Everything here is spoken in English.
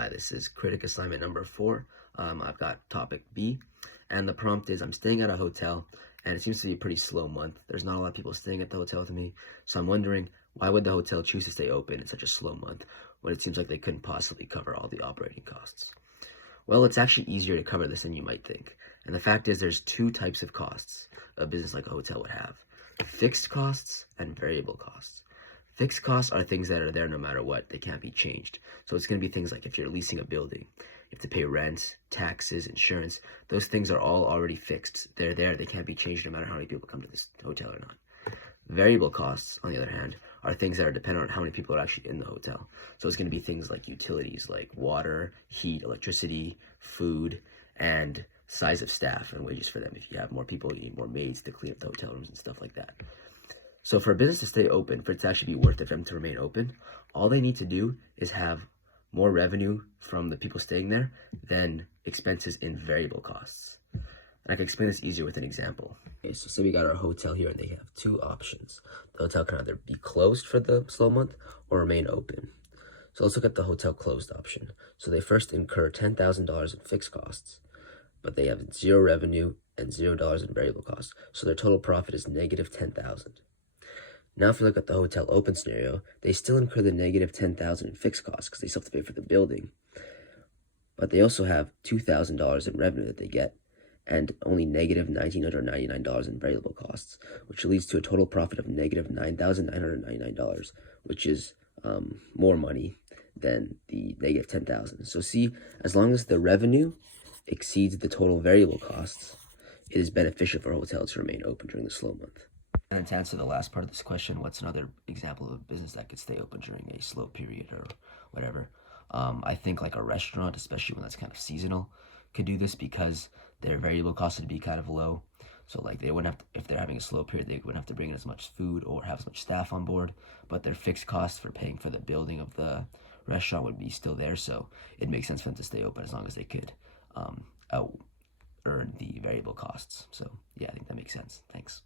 Hi, this is Kritik assignment number 4. I've got topic B, and the prompt is I'm staying at a hotel, and it seems to be a pretty slow month. There's not a lot of people staying at the hotel with me, so I'm wondering why would the hotel choose to stay open in such a slow month when it seems like they couldn't possibly cover all the operating costs? Well, it's actually easier to cover this than you might think, and the fact is there's two types of costs a business like a hotel would have: fixed costs and variable costs. Fixed costs are things that are there no matter what. They can't be changed. So it's going to be things like if you're leasing a building, you have to pay rent, taxes, insurance. Those things are all already fixed. They're there. They can't be changed no matter how many people come to this hotel or not. Variable costs, on the other hand, are things that are dependent on how many people are actually in the hotel. So it's going to be things like utilities, like water, heat, electricity, food, and size of staff and wages for them. If you have more people, you need more maids to clean up the hotel rooms and stuff like that. So for a business to stay open, for it to actually be worth it for them to remain open, all they need to do is have more revenue from the people staying there than expenses in variable costs. And I can explain this easier with an example. Okay, so say we got our hotel here and they have two options. The hotel can either be closed for the slow month or remain open. So let's look at the hotel closed option. So they first incur $10,000 in fixed costs, but they have zero revenue and $0 in variable costs. So their total profit is negative $10,000. Now, if we look at the hotel open scenario, they still incur the negative $10,000 in fixed costs because they still have to pay for the building. But they also have $2,000 in revenue that they get and only negative $1,999 in variable costs, which leads to a total profit of negative $9,999, which is more money than the negative $10,000. So see, as long as the revenue exceeds the total variable costs, it is beneficial for a hotel to remain open during the slow month. And to answer the last part of this question, what's another example of a business that could stay open during a slow period or whatever? I think like a restaurant, especially when that's kind of seasonal, could do this because their variable costs would be kind of low. So like they wouldn't have to, if they're having a slow period, they wouldn't have to bring in as much food or have as much staff on board, but their fixed costs for paying for the building of the restaurant would be still there. So it makes sense for them to stay open as long as they could out earn the variable costs. So yeah, I think that makes sense. Thanks.